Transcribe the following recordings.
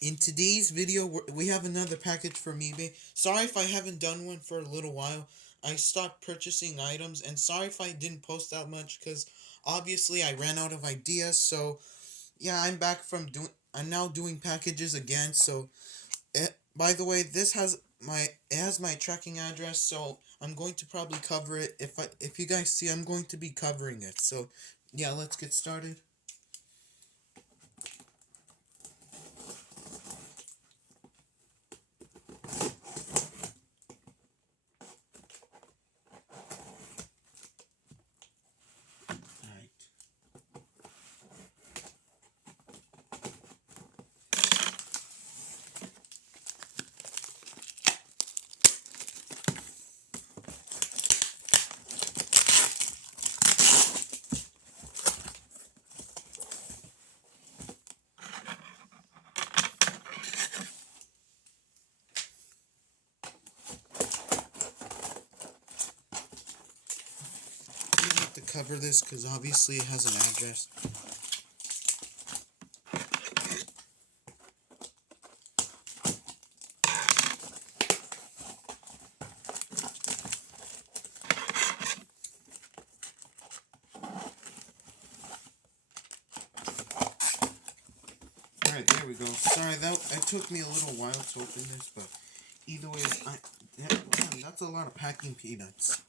In today's video, we have another package from eBay. Sorry if I haven't done one for a little while. I stopped purchasing items, and sorry if I didn't post that much, because obviously I ran out of ideas. So yeah, I'm now doing packages again. So by the way, it has my tracking address, so I'm going to probably cover it. If you guys see, I'm going to be covering it. So yeah, let's get started. Alright. You have to cover this because obviously it has an address. Alright, there we go. Sorry, it took me a little while to open this, but either way, damn, that's a lot of packing peanuts.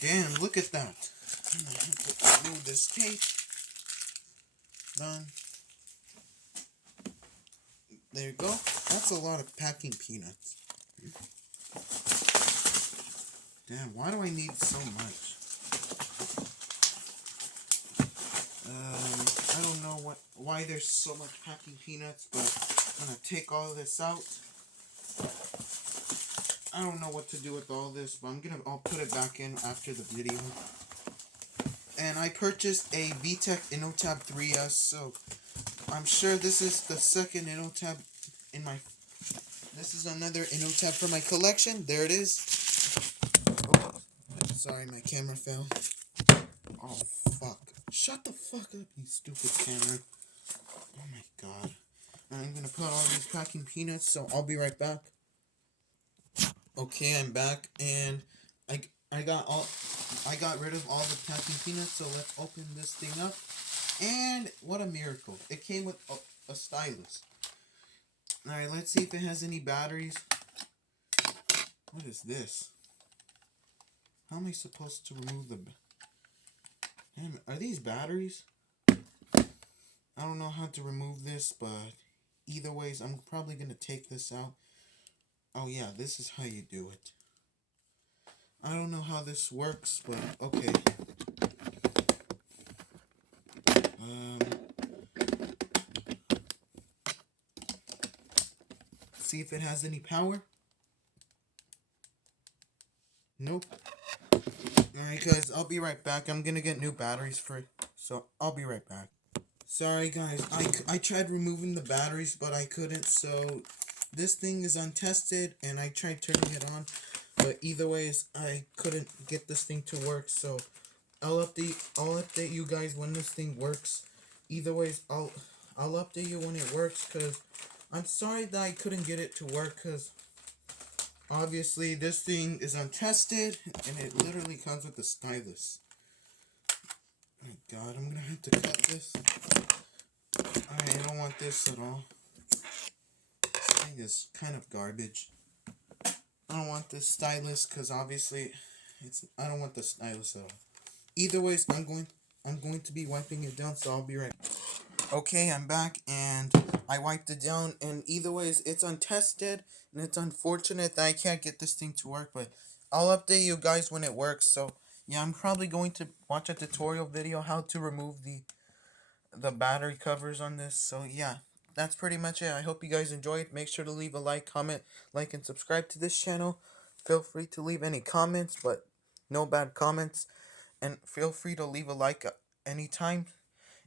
Damn, look at that. I'm gonna have to remove this tape. Done. There you go. That's a lot of packing peanuts. Damn, why do I need so much? I don't know why there's so much packing peanuts, but I'm gonna take all of this out. I don't know what to do with all this, but I'll put it back in after the video. And I purchased a VTech InnoTab 3S, so I'm sure this is the second InnoTab in my... This is another InnoTab for my collection. There it is. Oh, sorry, my camera fell. Oh, fuck. Shut the fuck up, you stupid camera. Oh my god. I'm gonna put all these packing peanuts, so I'll be right back. Okay, I'm back, and I got rid of all the packing peanuts, so let's open this thing up. And what a miracle. It came with a stylus. Alright, let's see if it has any batteries. What is this? How am I supposed to remove the... Damn, are these batteries? I don't know how to remove this, but either ways, I'm probably going to take this out. Oh yeah, this is how you do it. I don't know how this works, but okay. See if it has any power. Nope. Alright guys, I'll be right back. I'm gonna get new batteries for it, so I'll be right back. Sorry guys, I tried removing the batteries, but I couldn't, so this thing is untested, and I tried turning it on, but either ways, I couldn't get this thing to work, so I'll update you guys when this thing works. Either ways, I'll update you when it works, because I'm sorry that I couldn't get it to work, because obviously this thing is untested, and it literally comes with the stylus. Oh my god, I'm gonna have to cut this. I don't want this at all. This thing is kind of garbage. I don't want this stylus, because obviously I don't want the stylus at all. Either ways, I'm going to be wiping it down, so I'll be right back. Okay, I'm back, and I wiped it down, and either ways, it's untested, and it's unfortunate that I can't get this thing to work, but I'll update you guys when it works. So yeah, I'm probably going to watch a tutorial video how to remove the battery covers on this. So yeah, that's pretty much it. I hope you guys enjoyed. Make sure to leave a comment, and subscribe to this channel. Feel free to leave any comments, but no bad comments. And feel free to leave a like anytime.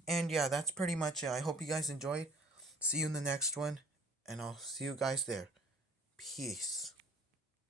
And yeah, that's pretty much it. I hope you guys enjoyed. See you in the next one, and I'll see you guys there. Peace.